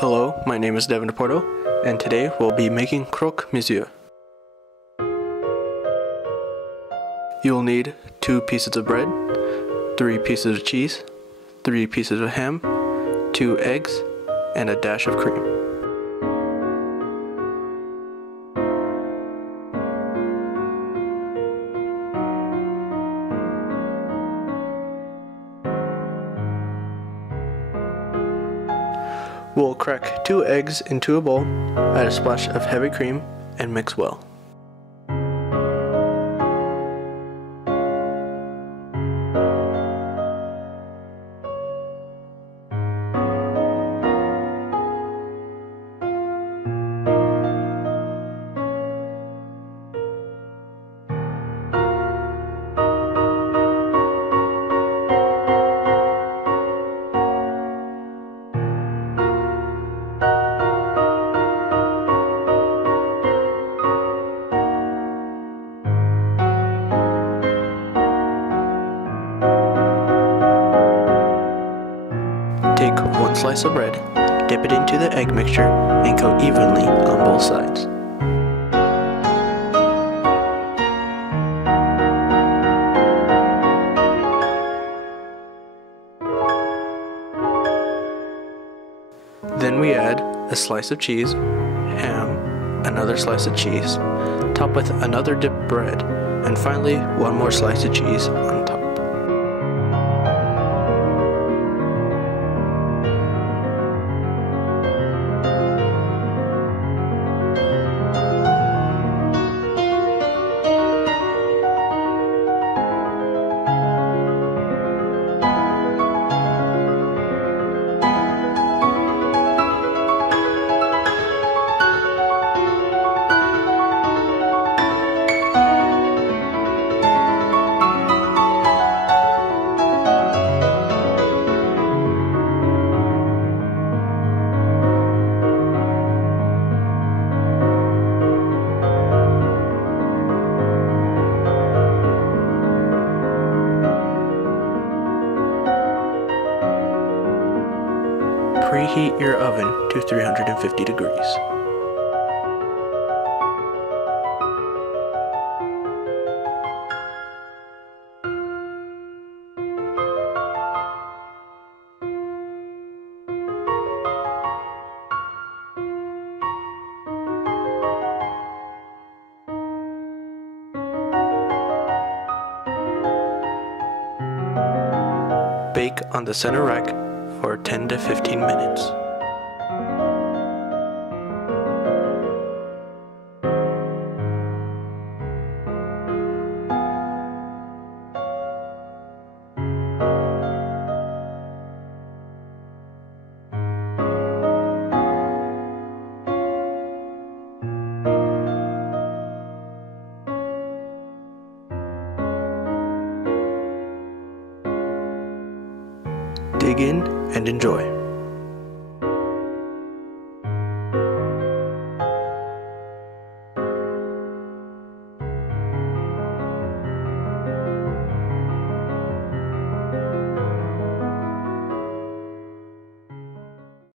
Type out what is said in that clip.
Hello, my name is Devon Cooking, and today we'll be making croque monsieur. You'll need 2 pieces of bread, 3 pieces of cheese, 3 pieces of ham, 2 eggs, and a dash of cream. We'll crack 2 eggs into a bowl, add a splash of heavy cream, and mix well. Take 1 slice of bread, dip it into the egg mixture, and coat evenly on both sides. Then we add a slice of cheese, ham, another slice of cheese, top with another dipped bread, and finally 1 more slice of cheese on top. Preheat your oven to 350 degrees. Bake on the center rack for 10 to 15 minutes. Dig in and enjoy.